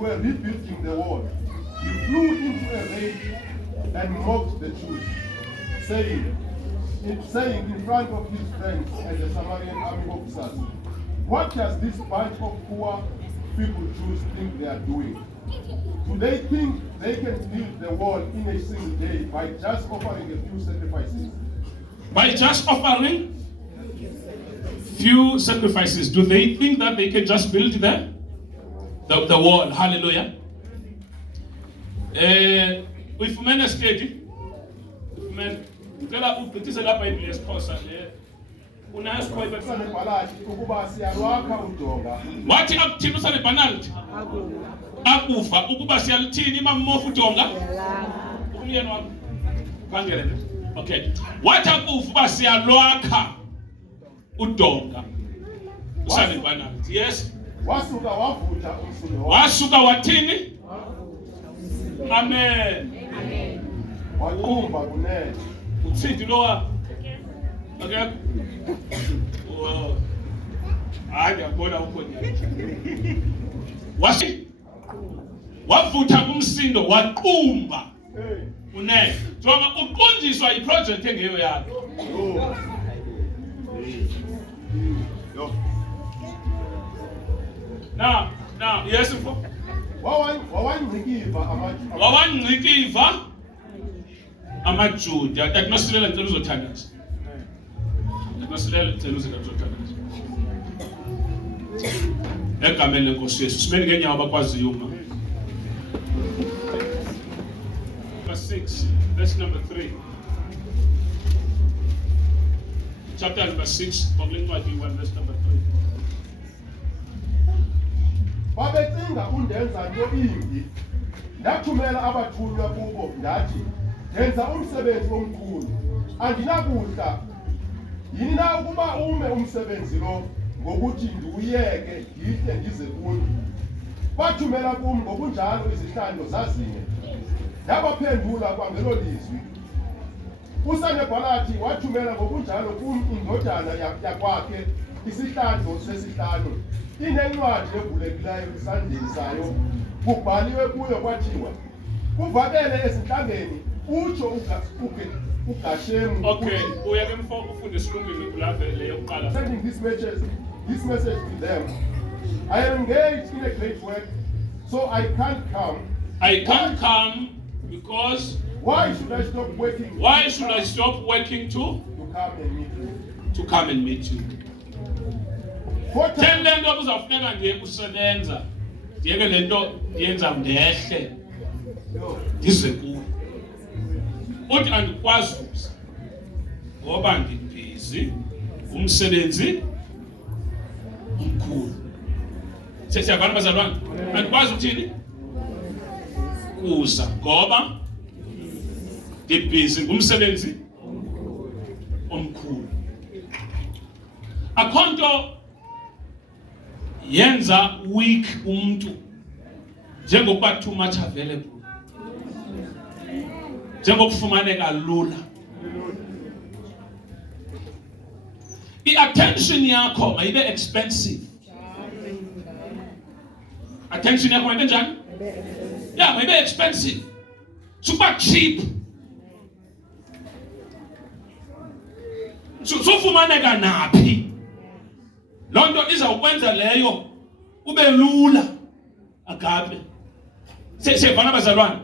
were rebuilding the wall, he flew into a rage and mocked the Jews, saying in front of his friends and the Samaritan army officers, "What does this bunch of poor people Jews think they are doing? Do they think they can build the wall in a single day by just offering a few sacrifices?" By just offering few sacrifices, do they think that they can just build the wall? Hallelujah. Uyifumene steady. Ngicela ugqithise lapha iBhayibheli yesiXhosa le. Unayo isikhwele usanebhalathi ukuba siyalwakha udonga. Wathi akuthini usanebhalathi? Akufa ukuba siyalithini imamofu udonga? Umyeni wami. Bangele. Okay. Wathi akufa uba siyalwakha udonga. Usanebhalathi. Yes. Wasuka wavutha umsindo. Wasuka wathini? Amen. Waqumba kunene. Uthindi lowa. Okay. Oh. Hayi yabona ukhona. Wavutha kumsindo waqumba. Kunene. Jonga uqondiswa iproject engeyo yakho. Yo. Now, yes mfo. Wawangcikiva amaJuda. Akunosilela ngicela uzothandaza. Akunosilela ngicela uzothandaza. Egameni lenkosi Yesu simeni ngenyawo bakwaziyo uma. Verse 6, verse number 3. Chapter number 6, Bible 21, verse number 3. Babecinga undenza into imbi. Ndathumela abathunywa kubo ndathi, "Yenza umsebenzi omkhulu. Andinakudla. Yini na ukuba ume umsebenzi lo ngokuthi ndiwuyeke ndihle ndize kuyo?" Bathumela kum ngokunjalo izihlandlo zazine. Ndabaphendula kwangelo lizwi. Usanebhalathi wathumela ngokunjalo kum indodana yakwakhe isihlandlo sesihlanu. Inencwadi evulekileyo esandleni sayo, kubhaliwe kuyo kwathiwa, "Kuvakele ezinhlangeni utsho uGashemu." Okay, uyake mfo ufunde isilungile kulapha leyo kuqala. Sending this message to them. I am engaged in a great work, so I can't come. I can't come because Why should I stop working? Why should I stop working to come and meet you? Ten lento kuzafuneka ndiye kusebenza. Ndiyeke lento yenza ndehle. Ndize kuwe. Uthi andikwazi ukuza. Ngoba ngibhizi umsebenzi omkhulu. Sesiyavana bazalwane. Andikwazi ukuthini? Kuza ngoba ngibhizi umsebenzi omkhulu. Akhonto yenza weak umuntu njengokuba too much available, njengokufumaneka lula. I-attention yakho mayibe expensive. Attention yakho mayibe njani? Yeah, mayibe expensive. Super cheap. Sofumaneka naphi? Lonto izawukwenza leyo ube lula agape. Sivana bazalwane.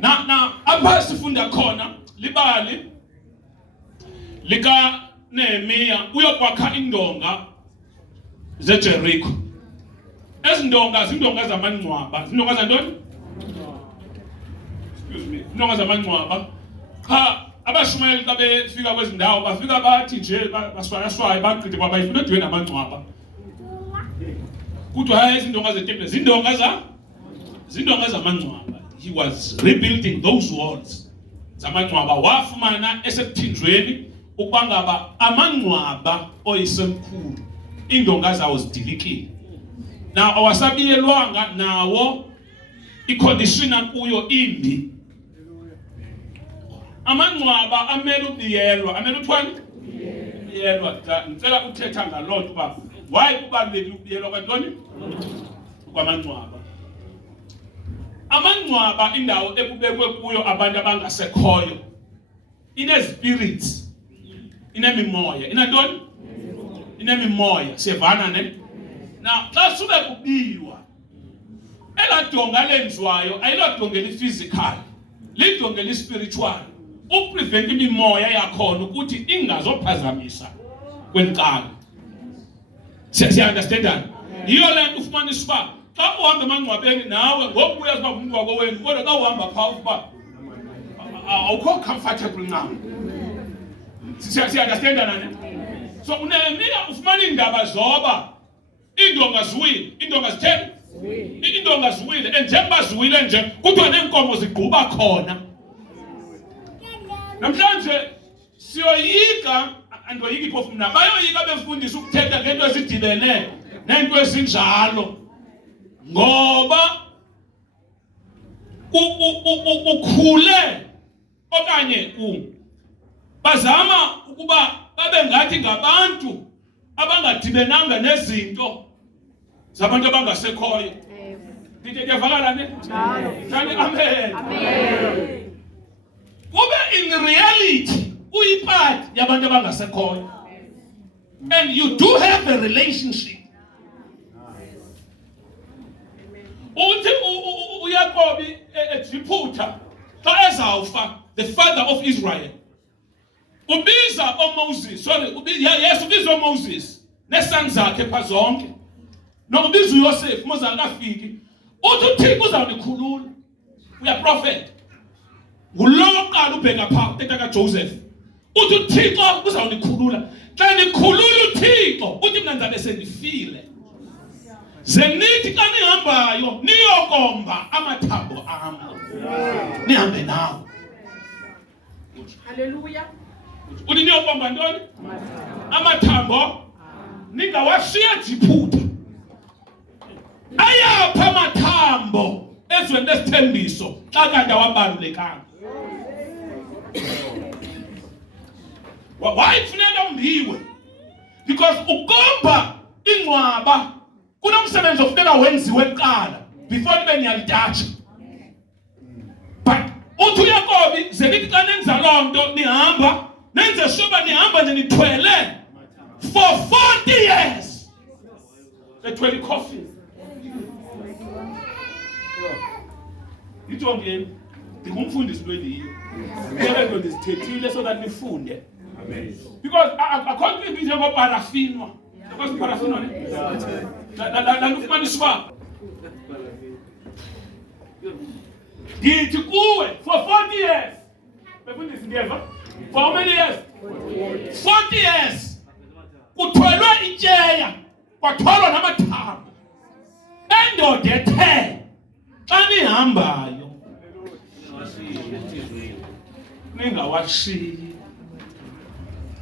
Na apha sifunda khona libali lika Nehemiya uyokwakha indonga zeJericho. Ezindonga zindonga zamangcwaba. Zindonga zantoni? Excuse me. Indonga zamangcwaba. Cha abashumayeli xa befika kwezindawo bafika bathi nje baswayaswaye baqithe kwabayifuna udwe namangcwaba. Kuthiwa hayi izindonga zetemple zindonga zamangcwaba. He was rebuilding those walls zamangcwaba. Wafumana esekuthinjweni ukuba ngaba amangcwaba oyisemkhulu indonga zawo zidilikile. Na awasabiyelwanga nawo icondition kuyo imbi. Amangcwaba amele ubiyelwa, amele uthwani? Ubiyelwa. Ngicela uthetha ngalonto ba why kubalulekile ubiyelwa kwantoni? Kwamangcwaba. amangcwaba indawo ekubekwe kuyo abantu abangasekhoyo ine-spirits, inemimoya, inantoni? Inemimoya, siyevana ne? Now, xa sube kubiwa, eladonga lenziwayo ayilodonga eli-physical, lidonga eli-spiritual, ukuprevent imimoya yakhona ukuthi ingazophazamisa kwenkalo. Siya-understandana? Yiyo le nto ufumanisa uba xa uhamba emangcwabeni nawe ngoku uyazi uba ngumntu wakowenu, kodwa xa uhamba phaa ukuba awukho comfortable ncam. Siya-understandana ne? So uNehemiya ufumana iindaba zoba iindonga ziwile, iindonga zitheni? Iindonga ziwile, and njengoba ziwile nje kuthiwa neenkomo zigquba khona. Namhlanje siyoyika, andiyoyiki phofu mna, bayoyika befundisa ukuthetha ngento ezidibene neento ezinjalo, ngoba ukhule okanye bazama ukuba babe ngathi ngabantu abangadibenanga nezinto zabantu abangasekhoyo. Ndiyavakala ne? Amen. Kube in reality uyipart yabantu abangasekhoyo, and you do have a relationship. Uthi uYakobi eJiputha xa ezawufa, the father of Israel, ubiza oMoses, ubiza oMoses nesani zakhe pha zonke, nokubiza uYosef moza akafiki. Uthi uThixo uzawunikhulula, uyaprofeta. Ngulowo oqala ubheka phaa uthetha kaJoseph. Uthi uThixo uzawunikhulula. Xa nikhulula uThixo, uthi mina ndizabe sendifile. Ze nithi xa nihambayo niyokomba amathambo am, nihambe nawo. Hallelujah. Uthi niyokomba ntoni? Amathambo. Ningawashiya Jiputha. Ayapha amathambo ezweni lesithembiso xa kanti awabalulekanga. Why kufuneka umbiwe? Because ukomba ingcwaba kunomsebenzi ofuneka wenziwe kuqala before nibe niyalitatsha. But uthi uYakobi ze nithi xa nenza loo nto nihamba, nenze sure nihamba nje nithwele for 40 years. Bethwele coffee. Ngitongeni ngumfundisi lwendiyo. Ngeke ndizithethile so that nifunde. Because akho into ibizwa ngoparafinwa. Because parafinwa ne? La ufumaniswa. Ngithi kuwe for 40 years. Befundisi ngiyeva? For how many years? 40 years. Kuthwelwe itsheya, kwathwalwa namathambo. Endoda ethe xa nihambayo ningawashiyi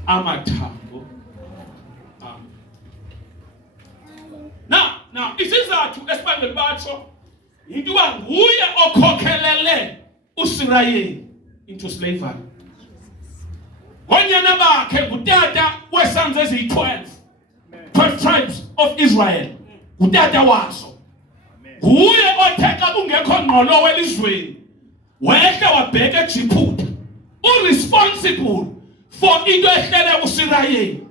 amathambo am. Now isizathu esibangela batsho yinto uba nguye okhokhelele uSirayeli into slavery. Ngonyana bakhe ngutata wesans eziyi-12 tribes of Israel, ngutata wazo. Nguye othe xa kungekho ngqolowe elizweni wehla wabheka eJiputha, uresponsible for into ehlele uSirayeli.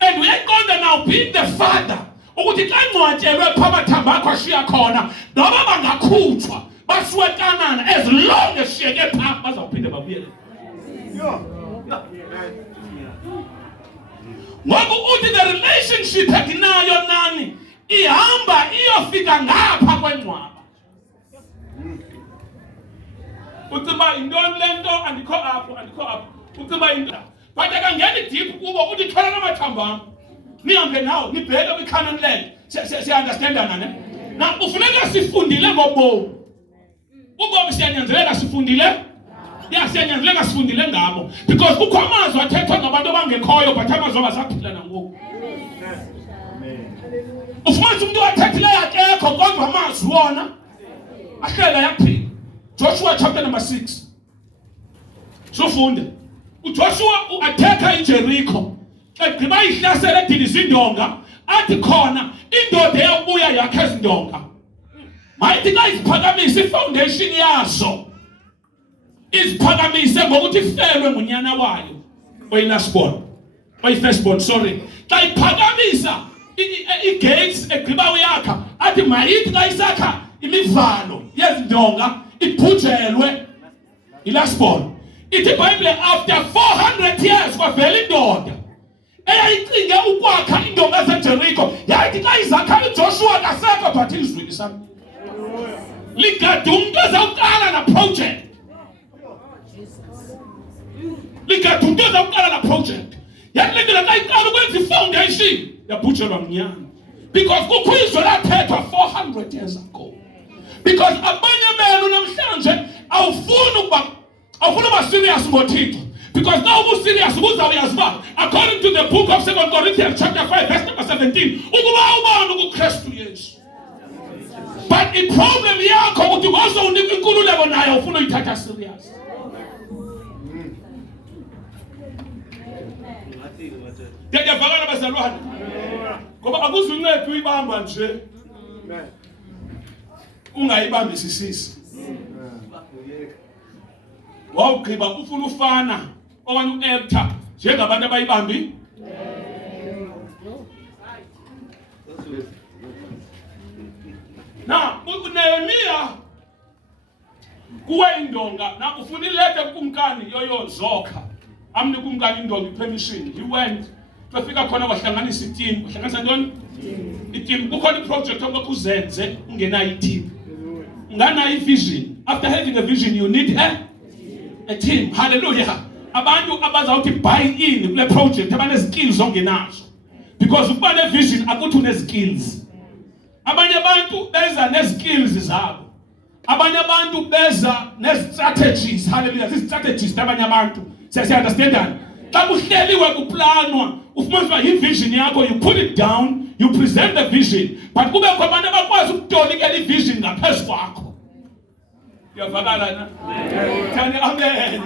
And uyayiqonda now being the father ukuthi xa ngcwatshelwe phaa amathambo akho ashiya khona, noba bangakhutshwa basiwe eKanani, as long as shiyeke phaa bazawuphinde babuyele. Ngoku uthi the relationship ekinayo nani ihamba iyofika ngapha kwengcwaba. Utsiba intoni le nto andikho apho. Utsiba into but akangeni deep kubo uthi thwala namathambo am nihambe nawo nibheke kwiCanaan land. Siya-understandana ne? Na ufuneka sifundile ngobomi. Ubomi siyanyanzeleka sifundile. Siyanyanzeleka sifundile ngabo, because kukho amazwi athethwa ngabantu abangekhoyo but amazwi abasaphila nangoku. Ufumanisa umuntu wathethileyo akekho kodwa amazwi wona ahlela yaphila. Joshua chapter number 6. Sofunde. uJoshua uattacka iJericho. Egqiba ihlasela edilisa indonga, athi khona indoda eyabuya yakhe ezindonga. mayithi xa iziphakamise ifoundation yazo iziphakamise ngokuthi ifelwe ngunyana wayo oyi-firstborn, sorry. Xa iphakamisa i-gates egqiba uyakha athi mayithi xa isakha imivalo yezindonga ibhujelwe i-lastborn. Ithi iBhayibhile after 400 years kwavela indoda eyayicinge ukwakha indonga zeJeriko, yayithi xa izakha uJoshua kasekho but izwini sami ligade umntu ezawuqala na project. Ligade umntu ezawuqala na project. Yathi le nto xa iqala ukwenza ifoundation yabhujelwa ngunyana because kukho izwe lathethwa 400 years ago. Because abanye benu namhlanje awufuni uba serious ngoThixo. Because now ubu serious ubuzawuyazi uba according to the book of 2 Corinthians chapter 5 verse number 17 ukuba ubani kuKristu Yesu. But the problem yakho ukuthi ngoze unikwe inkululeko nayo ufuna uyithatha serious. Ndiyavakala bazalwane. Ngoba akuzunceda uyibamba nje. Ungayibambisisisi. Wawugqiba ufuna ufana okanye u-actor njengabantu abayibambi. Na uNehemiya kuwe indonga na ufuna ilete kumkani yoyozokha amnika umkani indonga ipermission. He went twafika khona wahlanganisa iteam. Wahlanganisa ntoni? Iteam. Kukhona iproject ongakuzenze ungenayo iteam. Unganayo ivision. After having a vision you need a team. Hallelujah. Abantu abazawuthi buy in kule project abanezikills ongenazo. Because ukuba nevision akuthi unezikills. Abanye abantu beza nezikills zabo. Abanye abantu beza nestrategies. Hallelujah. Strategies abanye abantu. Siya understand? Xa kuhleliwe kuplanwa, ufumanisa ivision yakho, you put it down, you present the vision. But kube khona abantu abakwazi ukutolikela ivision ngaphezulu kwakho. Yavakala na? Thani amen.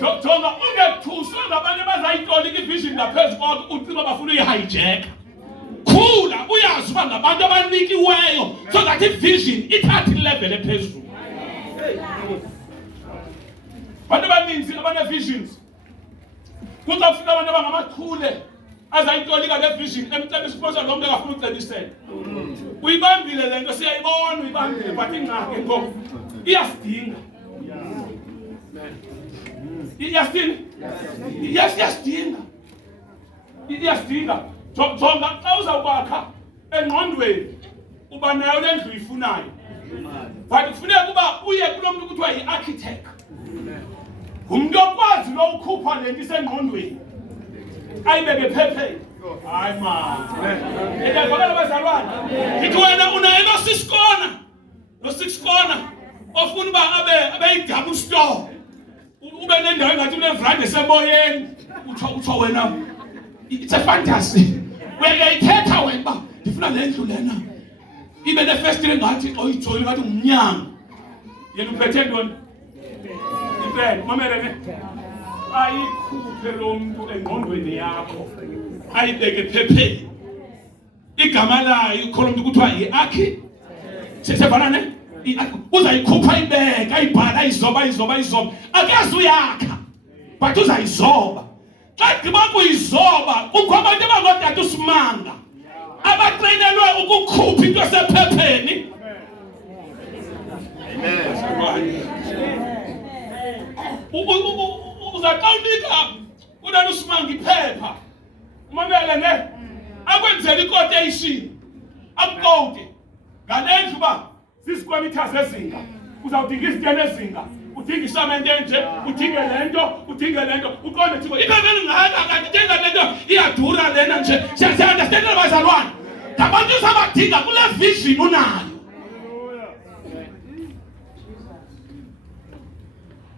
Jonga ungethuswa ngabantu abazayitolika ivision ngaphezulu kwakho ucima bafuna uyihijack. Khula uyazi uba ngabantu abanikiweyo so that ivision ithathe ilevel ephezulu. Bantu abaninzi abane-visions kuzawufika abantu abangamathule azayitolika le vision emcebisa usponsor lo muntu akafuna ucebisela. Uyibambile le nto siyayibona uyibambile but ingxaki ngoku iyasidinga. Iyasidinga. Jonga xa uzawukwakha engqondweni uba nayo le ndlu uyifunayo. But kufuneka uba uye kulo muntu kuthiwa yi-architect. Umuntu okwazi lo ukhupha le nto isengqondweni ayibeke phepheni. Hayi man. Ngiyavakala bazalwane. Ngithi wena unayo no-6 corner ofuna uba abe yi-double store. Ube nendawo engathi unevrande semoyeni. Utsho wena it's a fantasy. Uyayithetha wena uba ndifuna le ndlu lena ibe nefestile ngathi oyijoli ngathi ngumnyango. Yena uphethe ntoni? Ipeni, mamelene. Ayikhuphe lo muntu engqondweni yakho. Ayibeke phepheni. Igama layo ikho lo muntu kuthiwa yi-archi. Sesefana ne? Uzayikhupha ibeka, ayibhala, ayizoba. Akazi uyakha. But uzayizoba. Xa gqiba kuyizoba, kukho abantu abangootata usimanga. Abatreyinelwe ukukhupha into esephepheni. Uzaqawunika unani usimanga iphepha. Umamele ne? Akwenzela i-quotation. Akukode. Ngale ndlu uba zizikwemitha zezinga. Uzawudinga izitene ezinga. Udinga isamente enje, udinge le nto, uqonde Thixo. Iphepha elingaka kanti njenga le nto iyadura lena nje. Siya-understandela bazalwane. Ngabantu usabadinga kule vision unayo.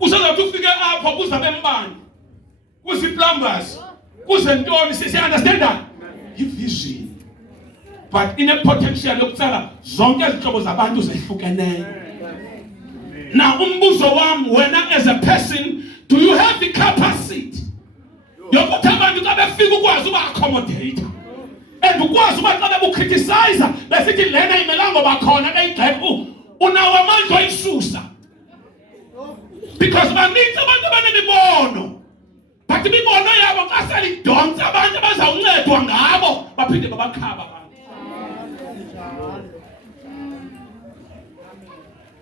Usazathi ufike apho kuzabe mbani. Kuzi-plumbers. Kuze ntoni. Siya-understanda? Yi-vision. But ine-potential yokutsala zonke izihlobo zabantu zehlukeneyo. Now, umbuzo wami wena as a person, do you have the capacity yokuthi abantu xa befika ukwazi uba accommodate? and ukwazi uba xa bebukriticize besithi lena imelanga ngoba khona beyigxeka unawo amandla oyisusa because baninzi abantu abanemibono but imibono yabo xa selidonsa abantu abazawuncedwa ngabo baphinde babakhaba abantu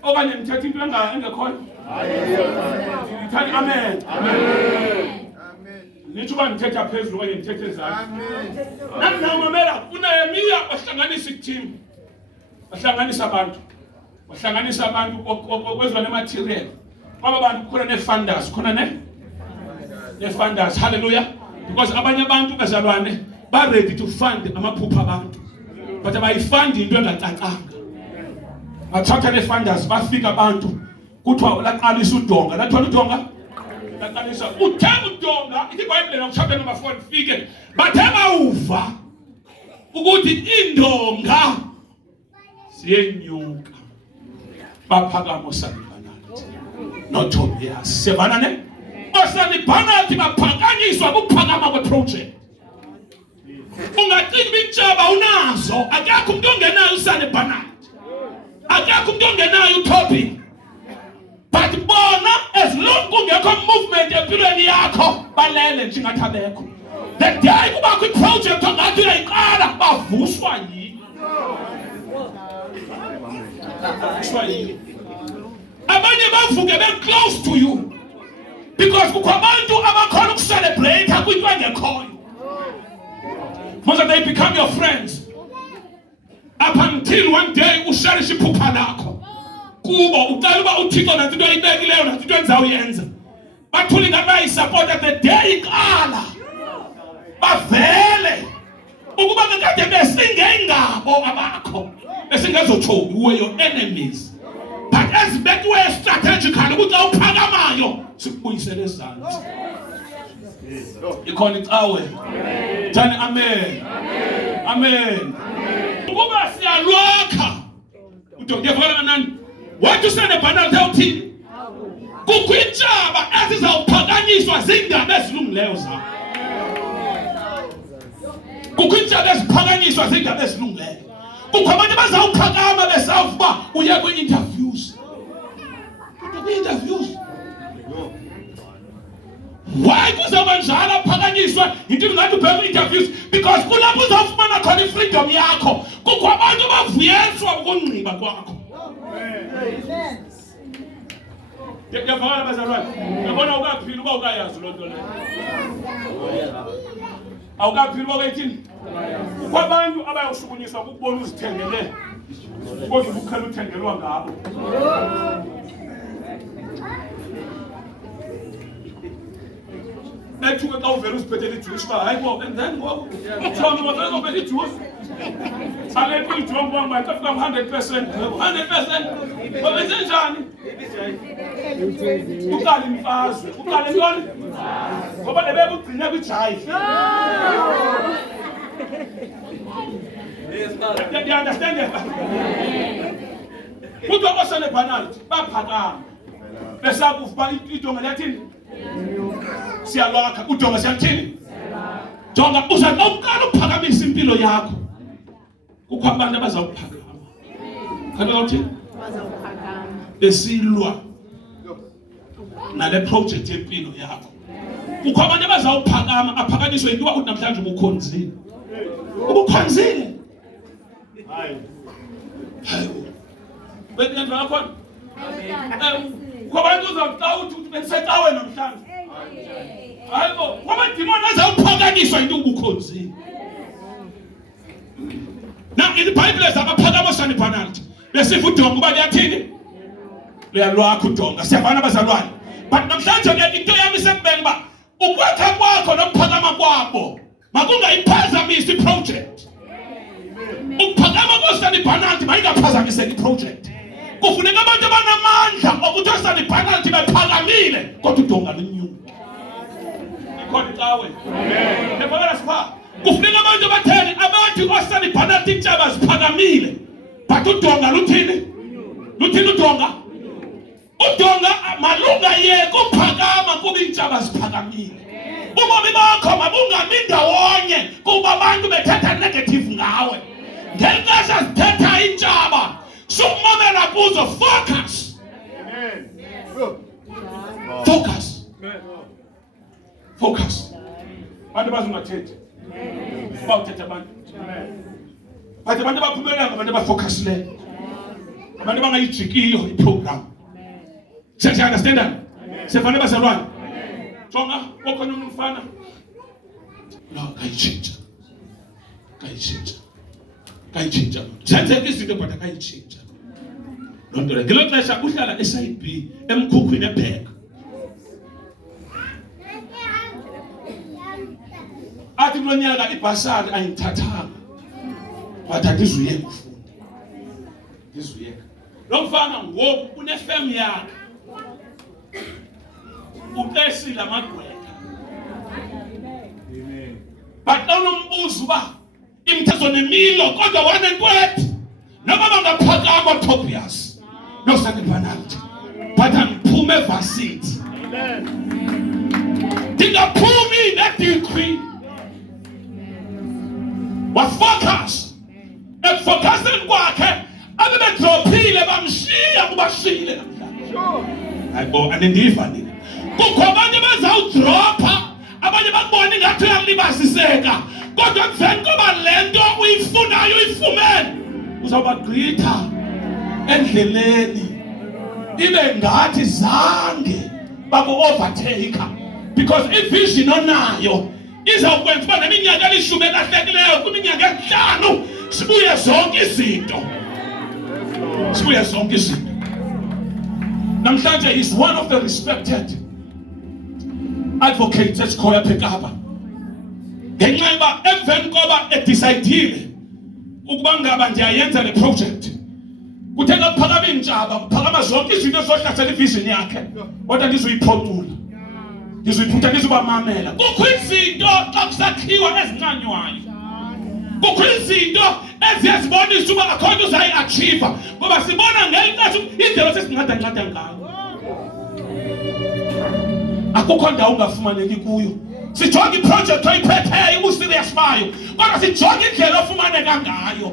okanye ndithetha into engekhoyo Amen. Amen. Amen. Nitsho uba ndithetha phezulu okanye ndithethe ezantsi. Amen. Namamela uNehemiya wahlanganisa i-team. Wahlanganisa abantu kweziwa ne-material. Kwaba bantu kukhona ne-funders, ne-funders. Hallelujah. Because abanye abantu bezalwane ba-ready to fund amaphupha abantu. But abayifandi into engacacanga. Bathatha ne-funders bafika abantu kuthiwa laqalisa udonga laqalisa udonga iBhayibhile nokuchapter number 4 lifike bathe bawuva ukuthi indonga siyenyuka baphakama uSanibhanathi noTobias sevana ne uSanibhanathi baphakanyiswa kuphakama kweproject ungacinga ibitshaba unazo akekho umuntu ongenayo uSanibhanathi akekho umuntu ongenayo uTobias. But bona as long kungekho movement empilweni yakho balele nje ngathi abekho. The day kuba ku project ongathi uyayiqala bavuswa yini. Abanye bavuke be close to you because kukho abantu abakhona ukucelebrate kwinto engekhoyo. Most they become your friends up until one day usharisha iphupha lakho. Kubo uqala uba uThixo nathi into ayibekileyo nathi into endizawuyenza bathule ngabe support the day iqala bavele ukuba kade besingengabo abakho besingezotsho we your enemies but ezibekiwe strategically ukuthi awuphakamayo sikubuyisele ezantsi ikhona icawe thani amen amen ukuba siyalwakha udokuyevakala kanani wathi uSanibhanathi uthini kukho intshaba ezizawuphakanyiswa zindaba ezilungileyo zakho kukho intshaba eziphakanyiswa zindaba ezilungileyo kukho abantu abazawuphakama besavuba uye kwi-interviews why kuzawuba njalo aphakanyiswe yinto ingathi ubheka kwi-interviews because kulapho uzawufumana khona i-freedom yakho kukho abantu abavuyiswa ukungqiba kwakho. Ngiyavakala bazalwane ngibona ukaphila uba ukayazi loo nto leyo awukaphila uba ukayithini kwabantu abayoshukunyiswa kukubona uzithengele kodwa ubukhela uthengelwa ngabo bethuke xa uvela uziphethele ijuice uba hayi bo then ngoku thoma mazele ngophethe ijuice alepo ijongo wanga afika 100% 100% babenze njani uqala imfazwe uqala ntoni ngoba lebekugcina kwijive you understand that kuthiwa kooSanibhanathi baphakama besakufa idonga liyathini siyalwakha udonga siyathini jonga uzathi awuqala uphakamisa impilo yakho kukho abantu abazawuphakama kanti uthini bazawuphakama besilwa nale project yempilo yakho kukho abantu abazawuphakama aphakanyiswe into ukuthi namhlanje ubukhonzile hayi bendenzwa yakho kwabantu uzawuxa uthi bendisecawe namhlanje hayibo kwamadimoni azawuphakanyiswa into ubukhonzile na iBhayibhile zabaphakama uSanibhanathi besifa udonga uba liyathini luyalwakha udonga siyavana abazalwane but namhlanje ke into yami isekubeni uba ukwakha kwakho nokuphakama kwabo makungayiphazamisi iproject ukuphakama kooSanibhanathi mayingaphazamiseki iproject kufuneka abantu abanamandla okuthi oSanibhanathi bephakamile kodwa udonga lunyuke ikhona icawe ngiyabona sipha kufuneka abantu abatheni abathi oSanibhanathi intshaba ziphakamile but udonga luthini udonga malunga yeke uphakama kuba intshaba ziphakamile ubomi bakho mabungami ndawonye kuba abantu bethetha negative ngawe. Ngelixesha sithetha intshaba sumamela kuzo. Focus. Focus. Focus. Bantu bazungathethe. Bawuthetha abantu. Bathi abantu baphumelela ngabantu abafocusile. Abantu bangayijikiyo iprogram. Siya understand that? Sefane bazalwane. Jonga okhona umfana. No, kayichinja. Kayichinja. Senzeka izinto kodwa kayichinja. Lonto le ngelo xesha uhlala eSIB emkhukhwini eBhek. Athi kulonyaka ibhasari ayithathanga. Wathatha izuye ngifunda. Izuye. Lo mfana ngoku une-FM yakhe. Uqeshile amagqwetha. Amen. But unombuzo uba imthetho nemilo kodwa wanenkwethu. Noma bangaphakama Tobias. No second penalty. But angiphume varsity. Amen. Ndingaphumi ne-degree. Wafocus. Efocusing kwakhe abebedrophile bamshiya kubashile namhlanje. Hayibo anendiva nina. Kukho abantu bezawudropha, abanye bakubona ingathi uyalibaziseka. Kodwa emveni koba lento uyifunayo uyifumene, uzawubagqitha endleleni. Ibe ngathi zange baku-overtake. Because ivision onayo izawukwenza uba neminyaka elishumi elahlekileyo kwiminyaka emihlanu sibuye zonke izinto. Namhlanje is one of the respected advocates esikhoyo apha eKapa. Ngenxa yoba emveni koba edicidile ukuba ngaba ndiyayenza le project, kuthe kaphakama intshaba kuphakama zonke izinto ezohlasela ivision yakhe, kodwa ndizoyiphothula, ndizoyiphutha, ndizobamamela. Kukho izinto xa kusakhiwa ezincanywayo, kukho izinto eziyazibonisa uba akho nto uzayi-achieve ngoba sibona ngelixesha indlela sesinqadancada ngayo. Akukho ndawo ungafumaneki kuyo. Sijonge iprojekthi oyiphetheyo ubuserious bayo, kodwa sijonge indlela ofumaneka ngayo.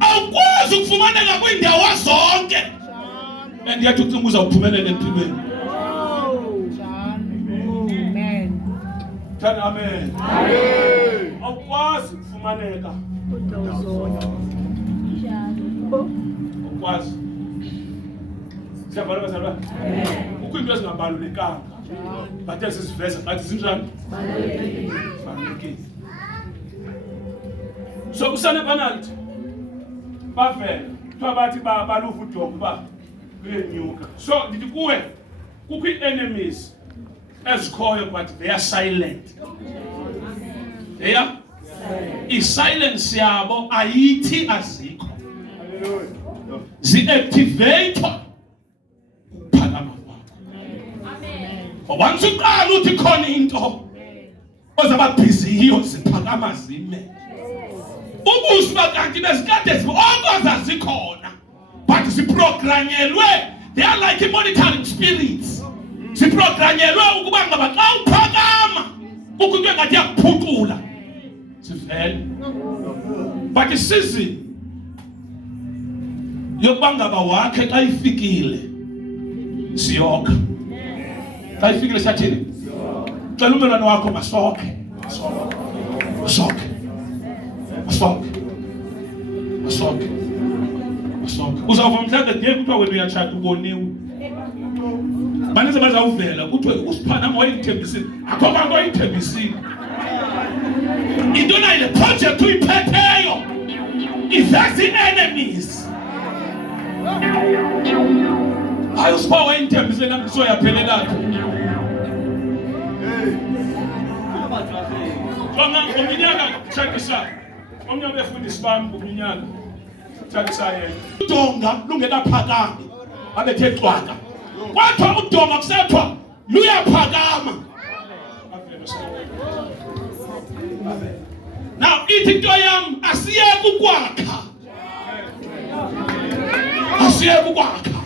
Awukwazi ukufumaneka kwiindawo zonke. Endiyathi ucinga uzawuphumelela empilweni. Amen. Thana amen. Amen. Awukwazi ukufumaneka. Awukwazi. Siyabona bazalwa? Kukho into ezingabalulekanga. Bathe sisiveza ngathi zinjani? Balulekile. So kusane penalty. Bavela. Kuthiwa bathi baluva uDomo uba kuyenyuka. So ndithi kuwe kukho ii-enemies ezikhoyo but they are silent. They are? I-silence yabo ayithi azikho. Zi-activator ukuphakama kwakho. Once uqala uthi khona into ozaba busy yiyo ziphakama zime. Ubuso bakanti bezikade onke zazikhona but ziprogranyelwe. They are like monitoring spirits. Ziprogranyelwe ukuba ngaba xa uphakama kukho into engathi yakuphucula. Sivele. But isizini yokuba ngaba wakhe xa ifikile siyokha. Xa ifikile siyathini? Cela umelwane wakho masokhe. Uzawuva mhlawumbe ndiye kuthiwa wena uyatshata uboniwe. Baninzi bazawuvela kuthiwe uSiphanama wayithembisile. Akho kanto oyithembisile. Into nayo le project uyiphetheyo iveza ii-enemies. Hayi uSipha wayithembisile namhlanje soyaphelelaphi. Jonga ngomnyaka tshakisa. Omnye befundisi bami ngomnyaka tshakisa yena. Udonga lungelaphakama abethe xwaka. Kwathiwa udonga kusethwa luyaphakama. Now ithi into yam asiyeke ukwakha. Asiyeke ukwakha.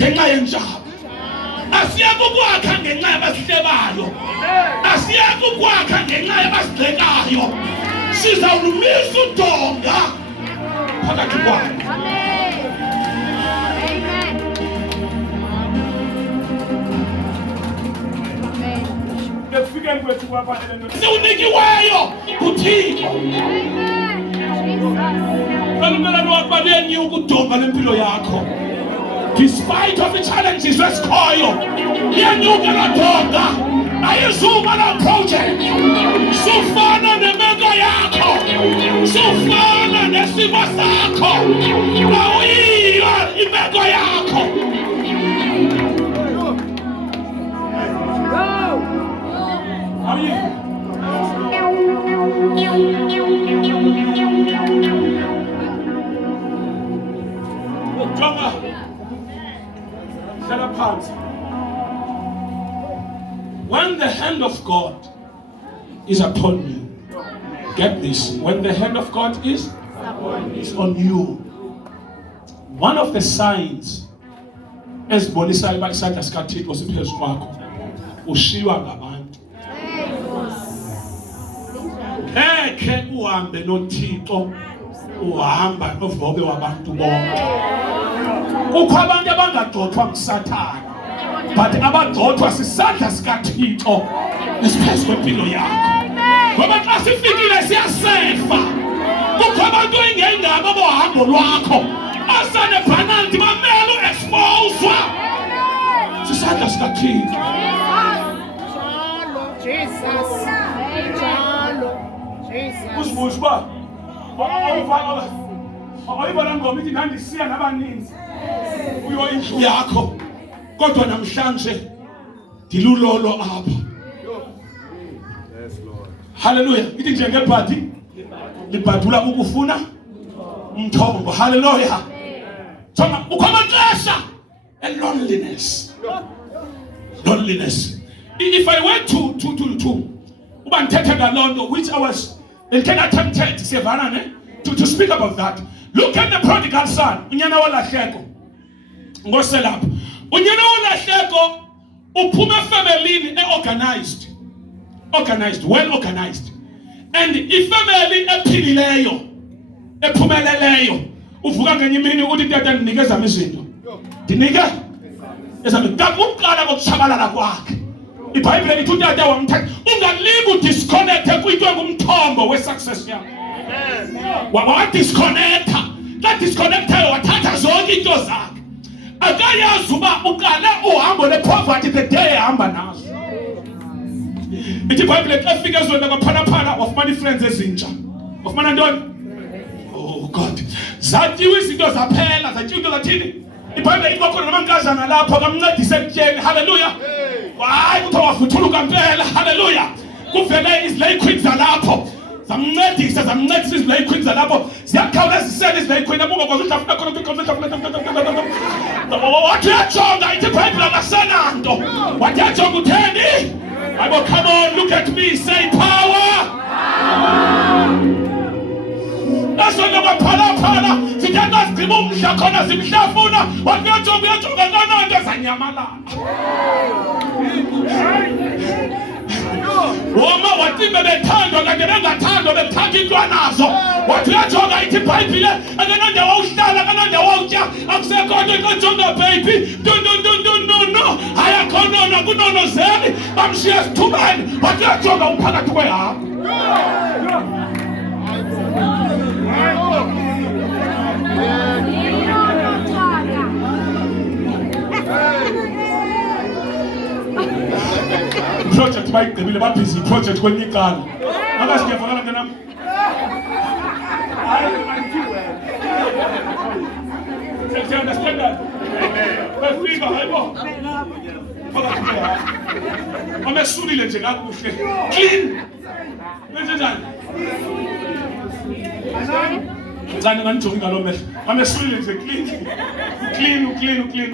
ngenxa yenjaba. Asiyeke ukwakha ngenxa yabasihlebayo. Asiyeke ukwakha ngenxa yabasigxekayo. Sizawulumisa udonga phakathi kwabo. Siwunikiweyo kuThixo. Kalumela wakubani ukudonga lempilo yakho. Despite of the challenges wesikhoyo, iyanyuka ladonga. Ayizuma la project. Sufana nemeko yakho. Sufana nesimo sakho. Awuyiyo imeko yakho. When the hand of God is upon you, get this, when the hand of God is on you, one of the signs ezibonisayo uba isandla sikaThixo siphezu kwakho, ushiywa ngabantu. Ngeke uhambe noThixo uhamba novobe wabantu bonke. Kukho abantu abangagxothwa nguSathane, but abagxothwa sisandla sikaThixo esiphezu kwempilo yakho. Ngoba xa sifikile siyasefa. Kukho abantu engengabo bohambo lwakho asane penalty bamele uexposewa sisandla sikaThixo. Jesus. Usibushwa awuyibona ngoba ithi ngandisiya nabaninzi kuyo indlu yakho, kodwa namhlanje dilulolo apha. Hallelujah. Ithi njengebhadi libhadula ukufuna umthombo. Hallelujah. Thoma ukhamaxesha loneliness. If I went to uba ngithethe ngalonto which I was tempted to speak about that. Look at the prodigal son. Unyana walahleko ngoselapha. Unyana walahleko uphume efamilini well organized, and ifamily ephilileyo ephumeleleyo uvuka ngenye imini ukuthi tata ndinikeza izinto ndinika ezami ukuqala kokuchabalala kwakhe. iBhayibheli ithi utata wamthatha ungalive udisconnect kwinto engumthombo wesuccess yakho. Wadisconnecta ka disconnectayo wathatha zonke into zakhe. Akayazi uba uqale uhambo lepoverty the day ehamba nazo. Ithi iBhayibheli xa fika ezweni kwaphana wafumana friends ezintsha. Wafumana ntoni? Oh God. Zatyiwa izinto zaphela, zatyiwa into zathini? iBhayibheli ithi kwakhona namankazana lapho kamncedise ekutyeni. Hallelujah. Hayi kuthiwa wafuthuluka mpela. Hallelujah. Kuvele izilay queens zalapho zamncedisa izilay queens zalapho ziyakhawuleza zisele izilay queen abungakwazi uhlafuna khona wathi uyajonga ithi iBhayibheli akasenanto. Wathi uyajonga utheni? Bible, come on, look at me, say power. That's when you go phala. Sithatha sigcima umhla khona simhlafuna. Wathi uyajonga kanonto zanyamalala. Woma wathi bebethandwa kanti bengathandwa bethatha into anazo. Wathi uyajonga ithi iBhayibheli akanondawo uhlala akanondawo utya akusekho nto ikonjonga baby. No. Haya khona kunono zeli bamshiya sithubeni. Wathi uyajonga umphakathi kwehagu. Project bayigqibile babhizi project kwenye icala. Akasiyavakala ngenam. Do you understand that? Befika hayibo. Amesulile nje kakuhle. Clean. Njani? Ngicane nganijonga ngalo mehlo. Amesulile nje clean.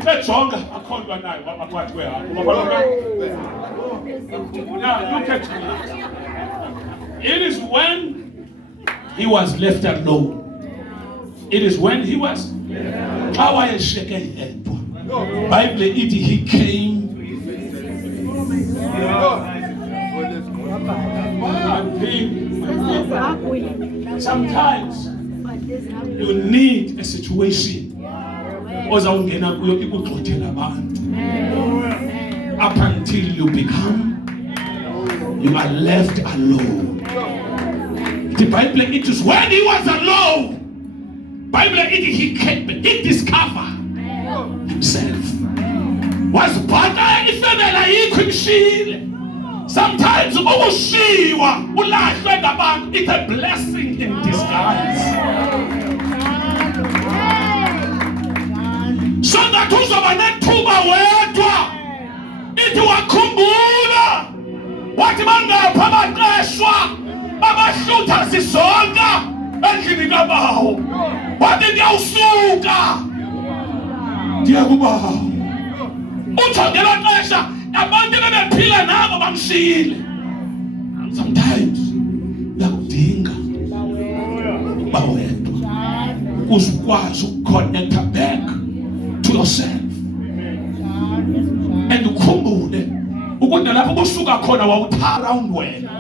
Bejonga akhontwa nayo phakathi kwehagu. Now look at me. It is when he was left alone. It is when he was how I shake yedwa. Bible ithi he came. Sometimes you need a situation ozawungena kuyo ikugxothela abantu up until you are left alone. The Bible it is when he was alone. Bible he discovered himself. Was bhaka ifemela yikho imshile. Sometimes ukushiwa ulahlwe ngabantu, it's a blessing in disguise. So that uzoba nethuba wedwa ithi wakhumbula wathi bangapha abaqeshwa abahlutha sisonka endlini kabawo wathi ndiyawusuka ndiyakubawo uthongela xesha abantu bebephila nabo bamshiyile. Sometimes uyakudinga ukuba wedwa ukuze ukwazi ukuconnecta back to yourself and ukhumbule ukuthi lapho ubusuka khona wawutharaund wena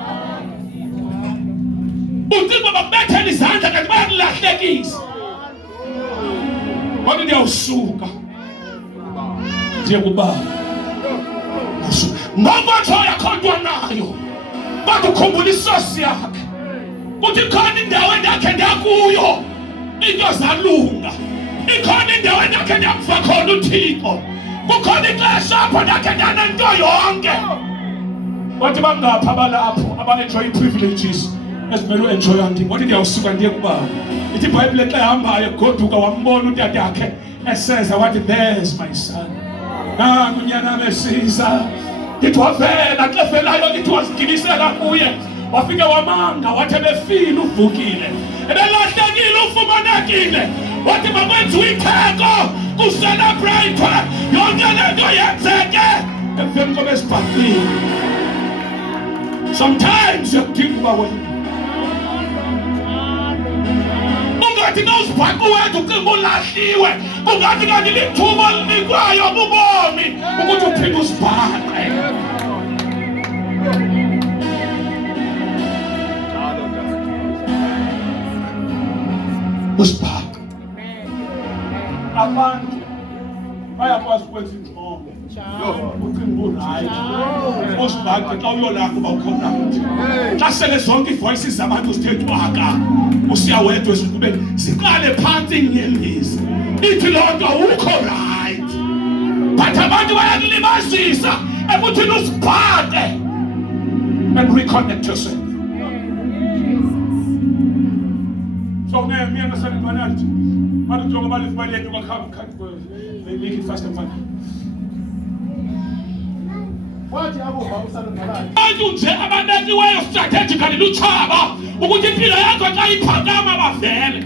uThixo bakubethela izandla kanti bayakulahlekisa kodwa ndiyawusuka ndiyakubaba ngokwetho yakhontwa nayo kodwa ukhumbula isosi yakhe kuthi khona indawo endakhe ndakuyo into zalunga, ikhona indawo endakhe ndakufa khona uThixo, kukhona ixesha apho ndakhe ndanento yonke. Wathi bangapha abalapho aba-enjoy privileges esimele u-enjoya ndini wathi ndiyawusuka ndiye kubaba. Ithi iBhayibhile xa ehambayo goduka wambona utatakhe eseza wathi there's my son. Nangu unyana besiza. Ithi wavela xa efelayo ithi wazigilisela kuye. Wafike wamanga wathi ebefile uvukile. Ebelahlekile ufumanekile. Wathi makwenziwe itheko kucelebrate yonke lento yenzeke emveni koba esibhakile. Sometimes uyakudinga uba wena ungathi nawuzibhaqa uwedwa ucinga ulahliwe, kungathi kanti lithuba olinikwayo kubomi ukuthi uphinde uzibhaqe. Uzibhaqa. Abantu bayakwazi ukwenza ingxoxo. Ucinga uright. Uzibhaqa xa uyolapha uba ukhona ukuthi. Xa sele zonke ivoices zabantu zithethwaka usiyawedwa ezintubeni ziqale phansi inyembezi. Ithi loo nto ukho right. But abantu bayakulibazisa ekuthini uzibhaqe and reconnect yourself. So now me and my son Bernard, I don't talk about this money and you come they make it fast and fun. Wathi abova usana Bernard. Abantu nje ababekiweyo strategically luchaba ukuthi impilo yakho xa iphakama bavele.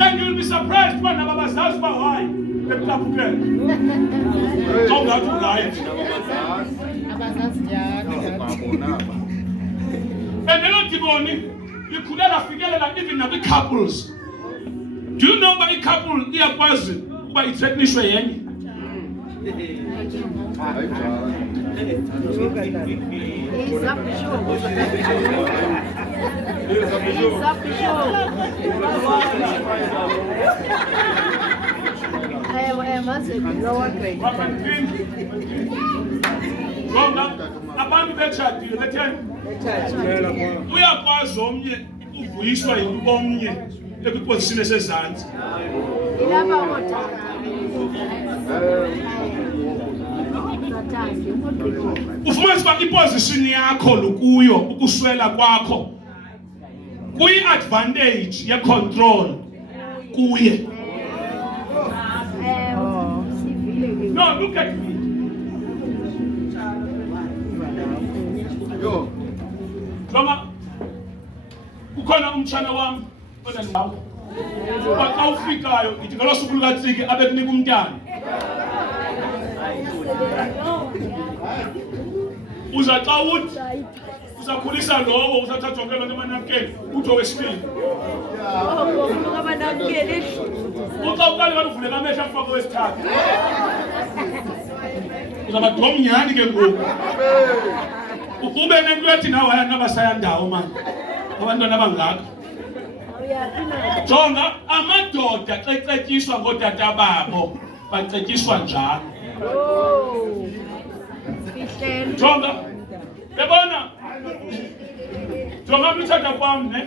And you'll be surprised when ababazazi ba why bekulapukela. How that you right. Abazazi njalo. And then Timoni, you could have figured out even the couples. Do you know by couple here person by technician yen? Abantu betshadile betheni uyakwazi omnye uvuyiswa yomnye ekwiposition esezantsi. Ufumanisa uba iposition yakho lukuyo ukuswela kwakho kuyi-advantage ye-control kuye. No, look at me. Noma ukhona umtshana wami onendawo xa ufikayo ithi ngalo suku lukaThixo abekunika umntana uza xa uthi uzakhulisa lowo uzathatha zonke loo nto amanapukeni uthi owesibili Uxa uqale ngathi uvuleka amehlo afaka wesithathu. Uzaba domnyani ke ngoku. Ukube nento ethi nawe ayanabasayo ndawo manje. Abantwana abangaka. Jonga amadoda xa ecetyiswa ngootata babo bacetyiswa njalo. Jonga yabona jonga umthatha kwam ne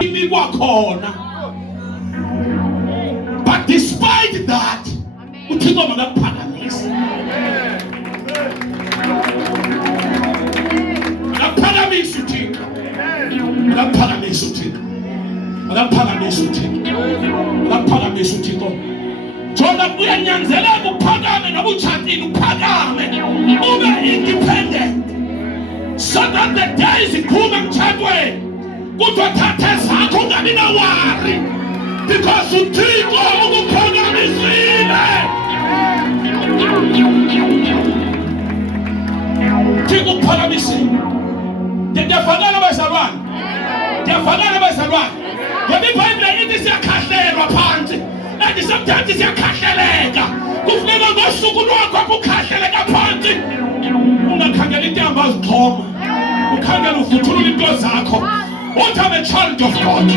ibikwa khona. But despite that uThixo makaphakamise. Makaphakamise uThixo. Makaphakamise uThixo. Makaphakamise uThixo. Makaphakamise uThixo. Jonga kuyanyanzeleka uphakame noba utshatile uphakame ube independent. So that the days zikhuma emtshatweni kuthiwa thatha zakho ungabi nawari because uThixo ukuphakamisile. Uthixo ukuphakamisile. Ndiyafakana bazalwane. Ndiyafakana bazalwane. Ngoba iBhayibhile ithi siyakhahlelwa phansi. And sometimes siyakhahleleka. Kufuneka ngosuku lwakho apho ukhahleleka phansi. Ungakhangela intambo azixhoma. Ukhangela uvuthulula into zakho. Uthi I'm a child of God.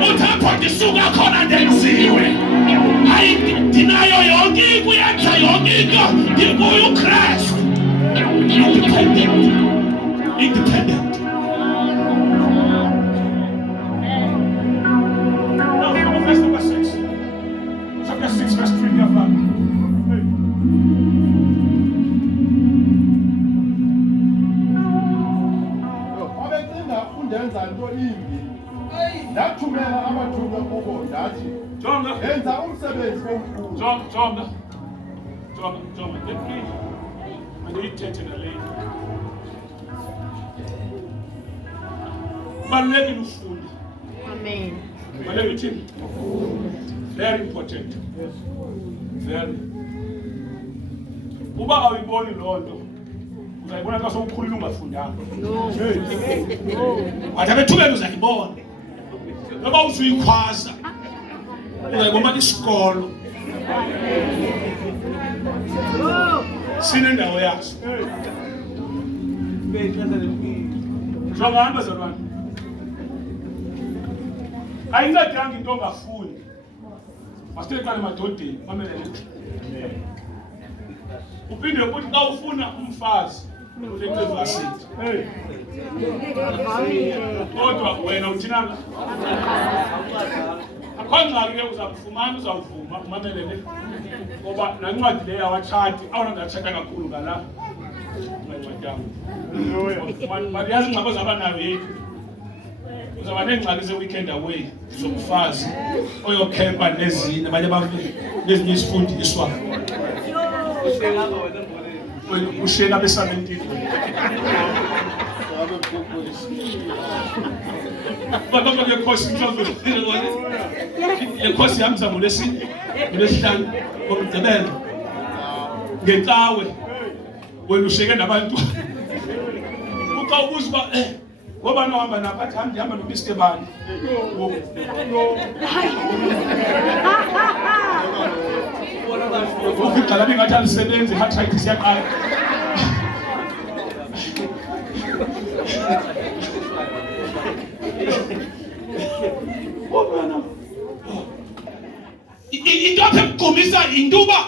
Uthi apho ndisuka khona ndenziwe. Ayidinayo yonke ikuyenza yonke into. Ndikuye uKristu. Independent. Independent. Now, verse number 6. Chapter 6, verse 3. Undenza into imbi. Ndathumela amathuba kubo ndathi Jonga yenza umsebenzi omkhulu. Jonga. Let me meditate in a lane. Balulekile ufunda. Amen. Balulekile. Very important. Very. Uba awuyiboni loo nto uzayibona xa sowukhulile ungafundanga. Wathi abethubeni uzayibona. Noba uzuyikhwaza uzayibona isikolo sinendawo yaso. Jongani bazalwane. Ayincedanga into ongafundi. Masike qale emadodeni mamelele. Uphinde ukuthi xa ufuna umfazi uleqeva asithi. Kodwa wena uthinanga. Akho ngxaki ke uzakufumana uzawuvuma umamelele. Ngoba nancwadi le yawatshati awona ndatshata kakhulu ngala. But yazi ingxabo zabanayo yethu. Uzaba neengxaki ze-weekend away zomfazi oyokhempa nezinye abanye nezinye izifundiswa. Ushiyeka besamentini. Baba ngekhosi mhlawumbe lekhosi yami ngolesihlanu ngomgqibelo ngecawe wena ushiyeke nabantu. Uxa ubuza uba ngoba nohamba nabo athi hambi ndihamba noMr. Bani. Ukugxala bengathi alisebenzi i-heart siyaqala. Into apha ekugqumisa yinto uba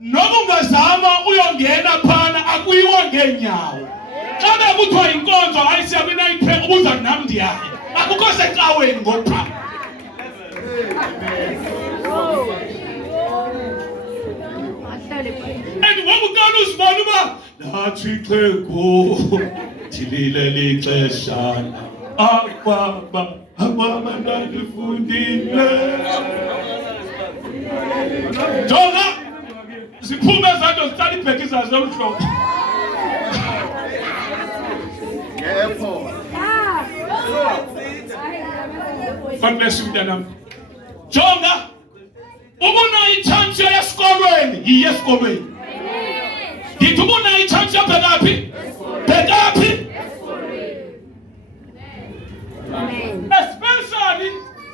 noba ungazama uyongena phana akuyiwo ngeenyawo. Xa bekuthiwa inkonzo hayi siya kwi-night prayer ubuza nam ndiyayo. Akukho secaweni ngopha. And ngoku uqala uzibona uba nathi ixhego thilile lixesha akwaba ndandifundile. Jonga ziphume ezanto zicala ibhekiza zomhlobo. God bless you, mntanam. Jonga ubunayo i-chance yesikolweni yiye esikolweni. Ndithi ubunayo i-chance yobhekaphi? Bhekaphi? Especially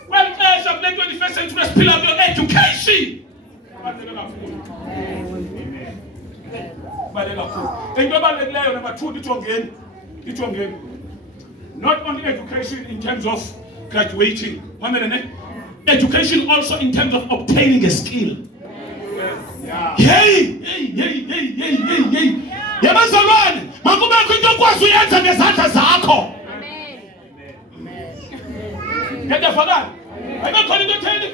when kule 21st century esiphila kuyo education. Number 2, not only education in terms of graduating, education also in terms of obtaining a skill. Hey. Yabazalwane, makubekho into okwazi uyenza ngezandla zakho. Ngiyafakala. Ayikho into etheni?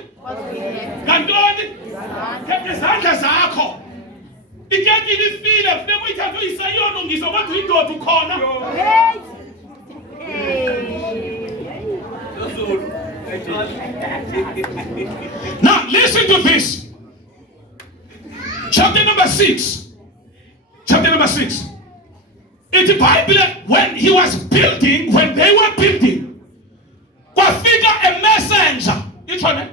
Kantoni? Ngezandla zakho. Iketi ilifile funeka uyithathe uyisayolungisa kodwa uyindoda ukhona. Now listen to this. Chapter number 6. In the Bible, when they were building, kwafika a messenger. Which one?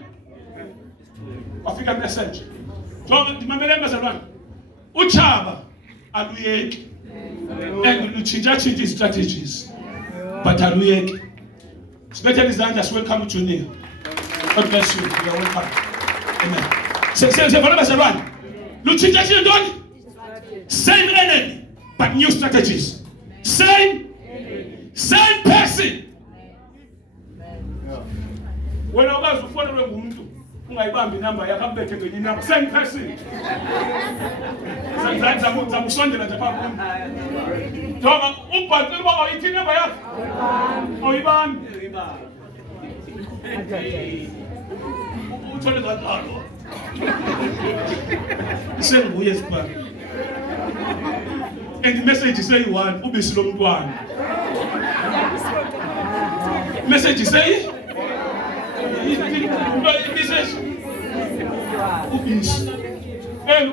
Kwafika a messenger. So dimamele bazalwane. Uchaba aluyeki. And uchinja strategies. But aluyeki. Spectator is welcome to you. God bless you. You are welcome. Amen. Say bazalwane. Luchinja same enemy, but new strategies. Same person. When I was following umuntu, ungayibambi number yakambethe ngenye number. Same person. Sometimes zamusondela nje phambi kumuntu. Jonga ubhathe uba ayithi number yakho. Oyibambi. Uthole kanjalo. Senguye sibani. And the message is say one, ubisi lomntwana. Message is say message ubisi.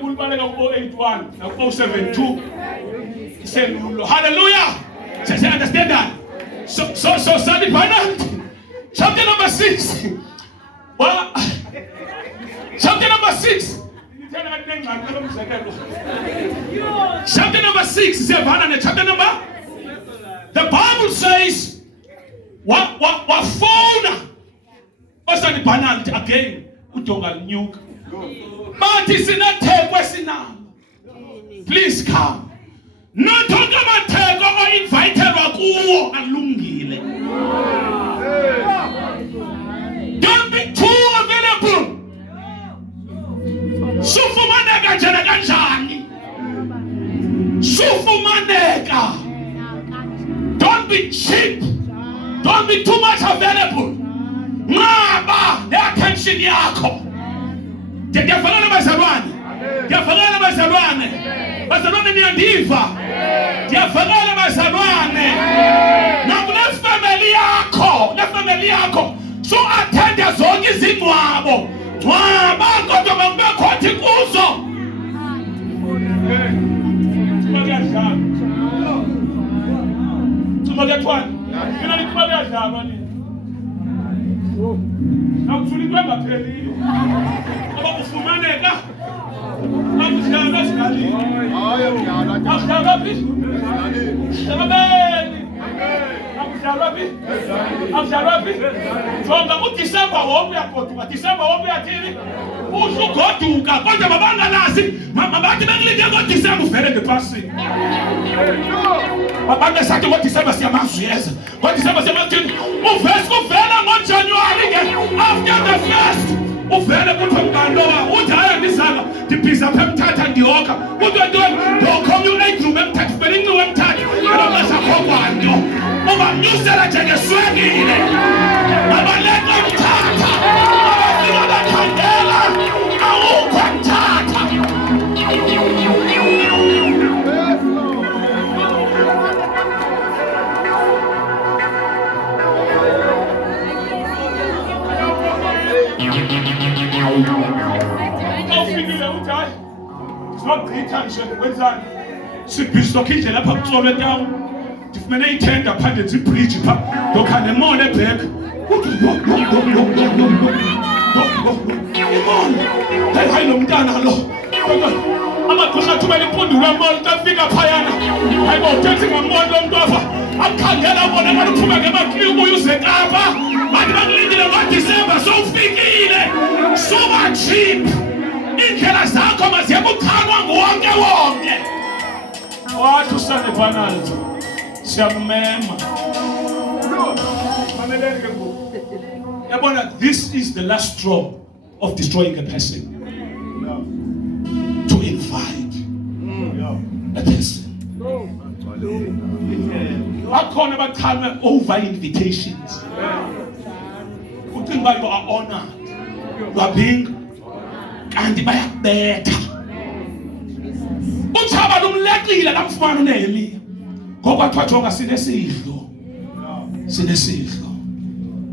Ubaleka ku-081 na-072. Selulo. Hallelujah. Say understand that. So Sunday Bernard, chapter number 6. Well, chapter number 6. Chapter number 6 is chapter number. The Bible says, what phone? What's the penalty again? Utonga nyuka. But it's not take please come. Not talk about take or invited or alungile. Don't be too available. Sufumaneka njena kanjani. Sufumaneka. Don't be cheap. Don't be too much available. Ngaba ne-attention yakho. Ndiyafanana bazalwane. Ndiyafanana bazalwane. Bazalwane niyandiva. Ndiyafanana bazalwane. Nakule family yakho. So attend zonke izingcwabo. Ngcwaba kodwa makube khona kuzo. Tumakethwana. Mina nikumakadlaba ni. Nakufuna kwemba pheliyo. Ngoba ufumaneka. Akudlala sidalile. Hayi ngiyala. Akudlala phi? Amen. Akudlala phi? Akudlala phi? Jonga uDisemba wonke uyagoduka. Disemba wonke uyathini? Usugoduka kodwa babangalazi mabathi bengilinge ngoDisemba uvele ngepasini. Babanga sathi ngoDisemba siyamazuyeza. ngoDisemba siyamazini. Uvese kuvela ngoJanuary ke after the first. Uvele kuthi ngalowa uthi hayi ndizanga ndibhiza apha emthatha ndiyoka. Uthi ntoni? Community group emthatha uvele inxiwe emthatha. Ngoba sakhokwando. Uba nyusela njengeswekile. Abaleka emthatha. Abafika bakhandela. Awukho emthatha. Sibagqitha nje kwenzani sibhisoka indlela lapha kutsolo etawu ndifumene ithenda phande zibridge pha ndokhane emona ebheka uthi hayi lo mntana lo amagqusha athumela impundulo emoli afika phayana hayi bawuthethi ngamoni lo mntu apha akukhangela bona mali uphuma ngemakliu ubuye uze kapa manje bakulindile ngoDisemba sowufikile suba worship. Indlela zakho maziyekukhanwa nguwonke wonke. Wathi usane Panalto siyamema. This is the last straw of destroying a person. To invite a person. Bakhona abaqhamuka over invitations. Ucinga you are honored. You are being kanti bayakubetha. Uthaba lumleqile kamfumana uNehemiya. Ngoba kwathiwa sinesidlo. Sinesidlo.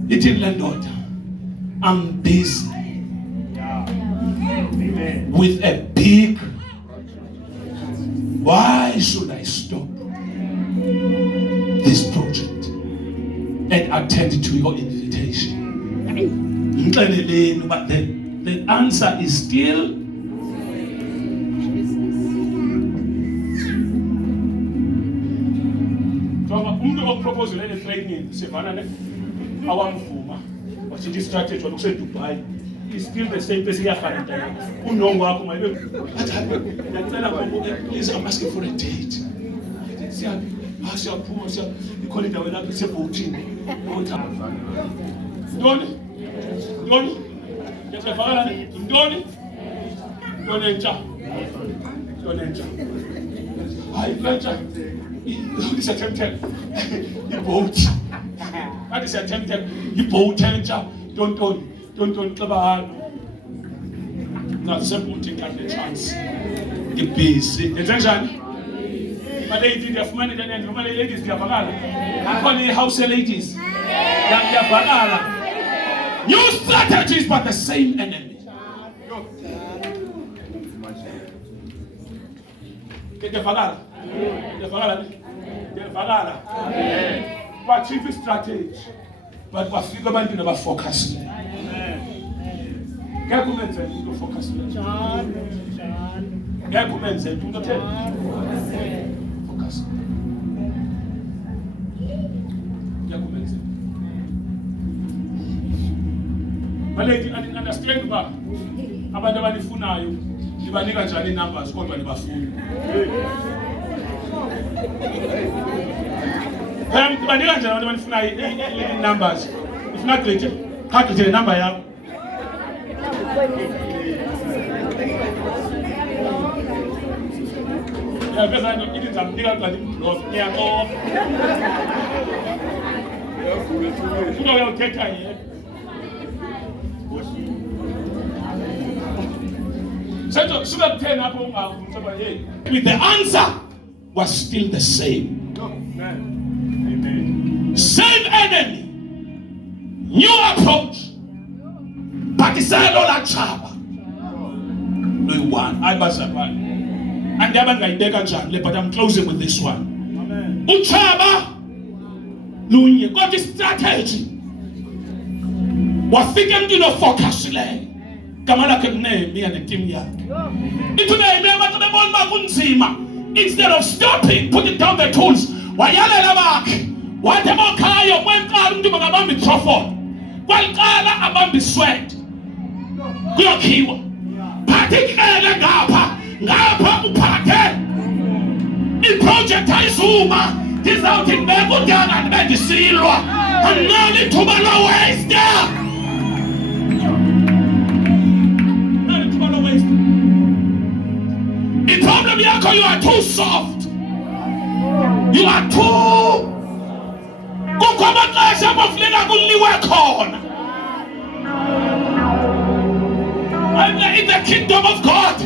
Ithi le ndoda, I'm busy with a big. Why should I stop this project and attend to your invitation? But the answer is still proposal in training our mfuma but she strategy what say Dubai is still the same place here. Please, I'm asking for a date. You call it away like it's a voting. Don't this attempted. You boat. That is attempted. You boat. Don't. That's a putting at the chance. The busy. Attention. My lady, they have money, and my ladies, they are bagala. I call it house ladies. They are bagala. New strategies, but the same enemy. They are bagala. They are bagala. But chief strategy. But what figure man never focus. Quer começar a focus? Quer começar a focus? Quer começar? But I didn't understand about abantu abanifunayo nibanika njani numbers kodwa nibafuni. Nibanika njani abantu abanifunayo numbers. If not create, can't create number yakho. Yeah, because I know it is a miracle that it was here. You know, you'll take time here. With the answer was still the same. Amen. Same enemy, new approach, but decided all that chaba. No one, I was a man. And the other guy, but I'm closing with this one. Uchaba, Lunye, got this strategy. Was thinking to the focus. Kamala can name me and the team here. Instead of stopping, putting down the tools, wayale labak, whatever kayo, when karum to magabambi trofo, when kala abambi sweat, kuyokiwa, patik ele ngapa upate, in project Izuma, this out in Begodan and Medisilwa, and none to Malaways there. The problem yako, you are too soft. You are too. Kukomakasha maflina kuliwa kona. And in the kingdom of God,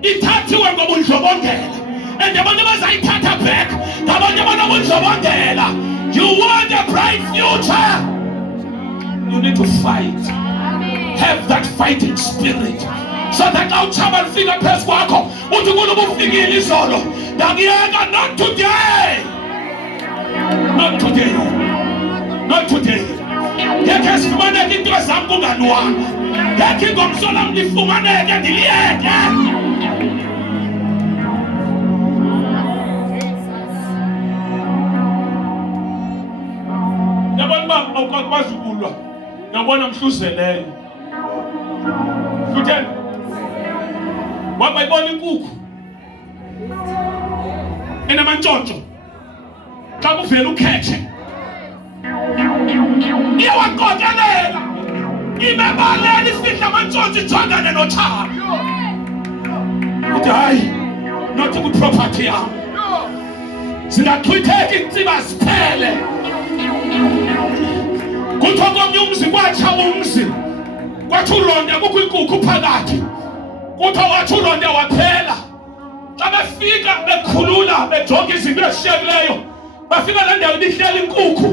itati wengo munjobondela. And the man was I tata back. You want a bright future. You need to fight. Have that fighting spirit. So that now Chaman figure press wako. What you gonna move in solo? Not today. Not today. Not today. Yakes Fumana into a Sambuganwa. Yaking of Solam the Fumana and the Liaka. The one of God was Ula. The one of Susele. Kutheni? Wabayibona inkukhu enamantshontsho. Xa kuvela ukhethe iyawaqokelela imebalela ifihla amantshontsho ijongane nothaba. Uthi hayi not kwi-property yam zingachitheka iintsiba ziphele. Kuthiwa komnye umzi kwatsha umzi kwathi ulonde kukho inkukhu phakathi. Kuthiwa wathi ulonde waphela. Xa befika bekhulula bejonga izinto ezishiyekileyo bafika le ndawo ibihleli inkukhu.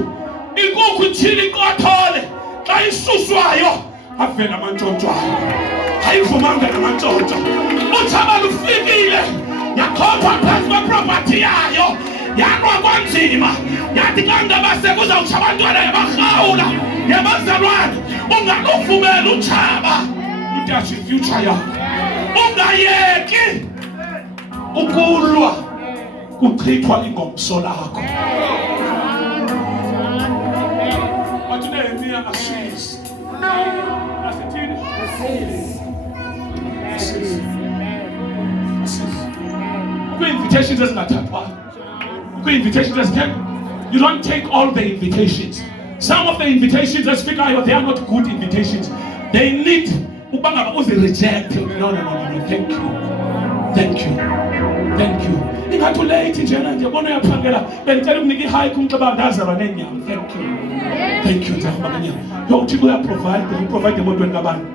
Inkukhu ithile inkothole. Xa isuswayo avela amantshontshayo. Ayivumanga namantshontsho. Uthaba lufikile yakhopha phansi kweproperty yayo. Yanwa kwanzima yathi kangaba sekuzawutsha abantwana yabarhawula yabazalwane. Ungaluvumela utshaba udashe ifuture yakho. Ungayeki ukulwa kuchithwa ingomso lakho. Wathi Nehemiya asisi asithini kwi-invitations ezingathathwayo. Kwi-invitations ezithethwa, you don't take all the invitations. Some of the invitations ezifikayo, they are not good invitations. They need ukuba ngaba uzi-reject. No, thank you. Ingathi late njena nje bona uyaphangela bendicela ukunika i-high kumxeba ndazalwa neenyawo. Thank you ndizahamba ngenyawo. Yo uThixo uyaprovide emotweni kabantu.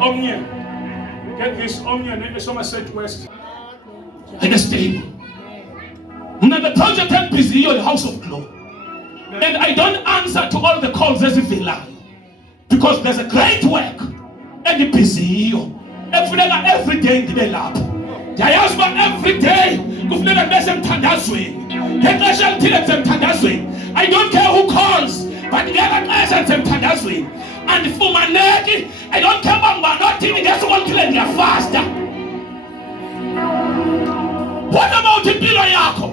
Omnye get this, omnye neSomerset West like a stable. Now the project I'm busy here, the House of Glory, and I don't answer to all the calls as if they lie, because there's a great work and the busy every day in the lab. Diaspora every day. I don't care who calls, but and for my neck, I don't care about nothing. That's one killing you faster. What about the pillar yako?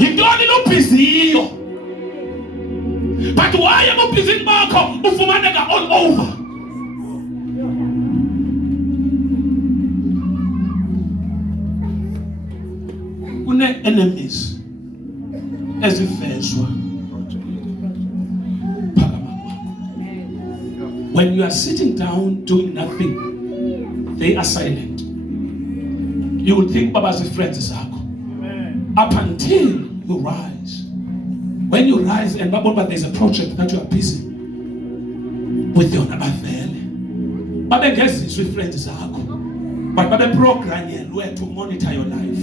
You don't know busy. But why am I busy Marco? Ufumanega all over. Une enemies as if there's one. When you are sitting down doing nothing, they are silent. You will think Baba's friends zako. Up until you rise. When you rise and Baba, there's a project that you are busy with your nabavele. Baba gets with friends zako. But Baba program where to monitor your life.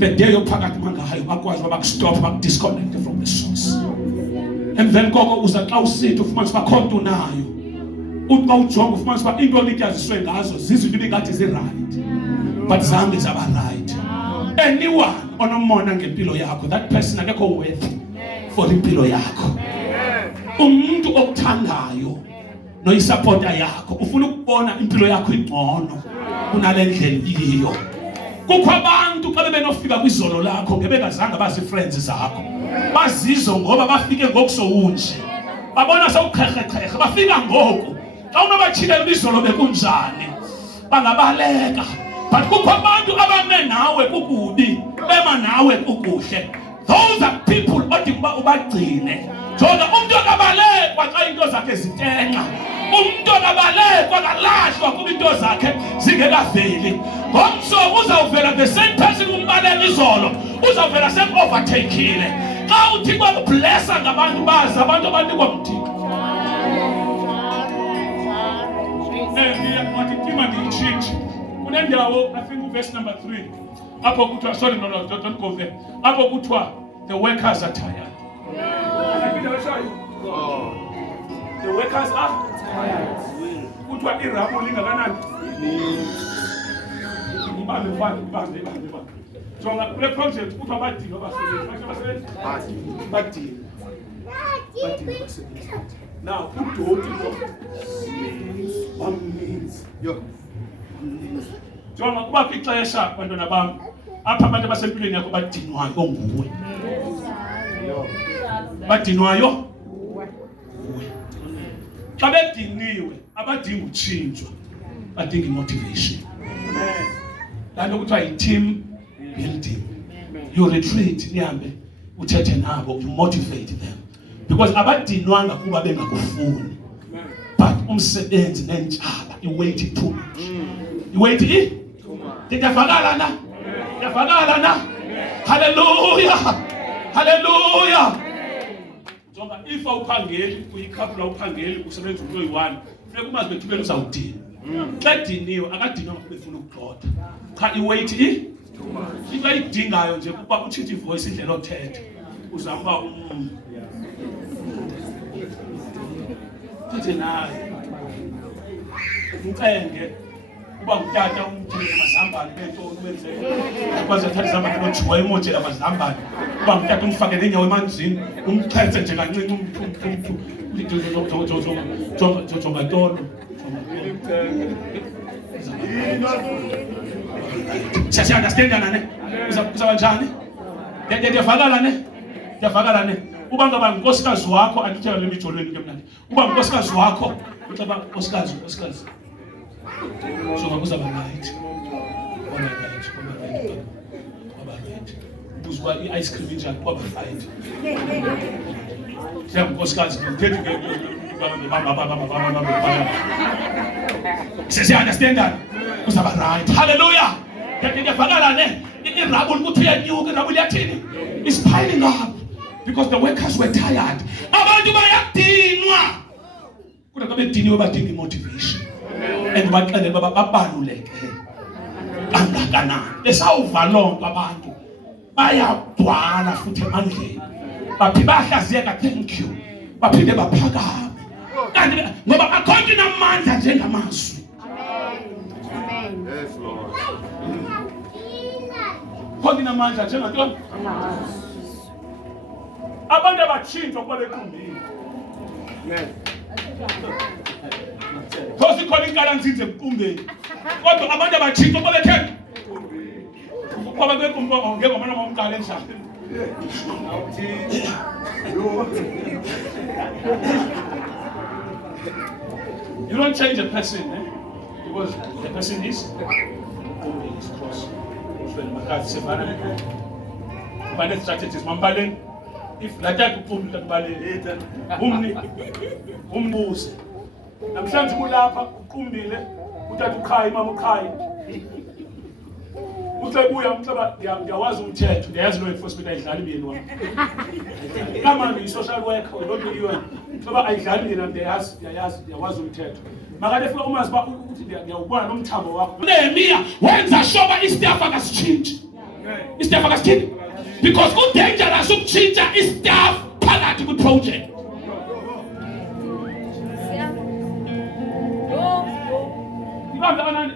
The day you pack at mangahayo, back stop, back disconnect from the source. And then go uza klausi to fumans ba konto nayo. Utba ujongo fumans ba into lityaziswe ngazo zizinto ngathi zi right. But zange zaba right. Anyone onomona ngempilo yakho, that person akekho worth for impilo yakho. Umuntu okuthandayo noyisupporta yakho ufuna ukubona impilo yakho ingcono kunale ndlela iyo. Kukho abantu xa bebenofika kwizolo lakho ngebengazange bazi friends zakho. Bazizo ngoba bafike ngokusowunje. Babona sawukhekhe bafika ngoku. Xa unobathile kwizolo bekunjani bangabaleka. But kukho abantu abame nawe kukubi bema nawe kukuhle. Those are people othi kuba ubagcine. Jonga umuntu akabalekwa xa into zakhe zitenxa. Umuntu akabalekwa kalahlwa kuba into zakhe zingekaveli. Ngomso uzawuvela the same person umbaleka izolo uzawuvela semi-overtakeile. Xa uthi kwakublessa ngabantu bazi abantu abanikwa mthixo. Wathi ndiyitshintshe. Kunendawo I think verse number 3. Apho kuthiwa sorry no don't go there. Apho kuthiwa the workers are tired. The workers are tired. Kuthiwa irabo lingakanani? Ibambe. Jonga kule project kuthiwa badinga abasebenzi. Badinga. Now, udoti lo means jonga kuba kwixesha bantwana bam apha abantu abasempilweni yakho badinwayo onguwe. badinwayo xa bediniwe abadingi utshintshwa badinga motivation. Lanto kuthiwa yi-team building. You retreat nihambe uthethe nabo, you motivate them because abadinwanga kuba bengakufuni, but umsebenzi nentshala iweight too much. Iweight ndiyavakala na, ndiyavakala na. Hallelujah, hallelujah. Jonga if awuphangeli uyikhapula uphangeli usebenza umuntu oyi-1 funeka umazi bethubeni uzawudina. Xa diniwe akadinwa ngoba befuna ukugxotha. Cha iweight into ayidingayo nje kuba utshintshe ivoice indlela othetha uzama uba thethe naye ucenge uba ngutata umthile amazambane bento ukwenzeke ukwazi thatha izambane nojuwa emotshela amazambane uba ngutata umfake nenyawo emanzini umchetse nje kancinci jonga ntolo siyaunderstandana ne uzaba njani ndiyavakala ne ndiyavakala ne uba ngaba ngunkosikazi wakho anditshela le mijolweni ke mnandi uba ngunkosikazi wakho ucaba nkosikazi so ngakuzaba right kwaba right ubuzwa i-ice cream injani kwaba right siyankosikazi ndithethi ke siyaunderstandana kuzaba right. Hallelujah. Ndiyavakala ne irabuli ukuthi uyanyuka irabuli yathini is piling up because the workers were tired. Abantu bayadinwa kodwa xa bediniwe badinga imotivation and baxelele uba babaluleke kangakanani. Besawuva loo nto abantu bayagcwala futhi emandleni baphinde bahlaziyeka thank you baphinde baphakame kanti ngoba akho nto namandla njengamazwi. Yes, Lord. Khona amandla njengantoni? Abantu abatshintshwa kuba bequmbile. Thosi khona inkala nzinze emqumbeni. Kodwa abantu abatshintshwa kuba bethe kuba bequmbile ngengomana momqala endlini. You don't change a person, eh? Because the person is cross. Strategies, if like umbuze namhlanje kulapha uqumbile uthatha ukhaya imama ukhaya ucebuya umceba ngiyawazi umthetho ndiyazi lo enforcement ayidlali myeni wami kama ngi-social worker ulonto yiyo ngoba ayidlali myeni wami ndiyawazi umthetho makade fika umazi uba ukuthi ngiyawubona nomthambo wakho. Nehemiya wenza shoba istaff akasitshintshi istaff akasithini because ku-dangerous ukutshintsha istaff phakathi kwi-project. Ibambe kanani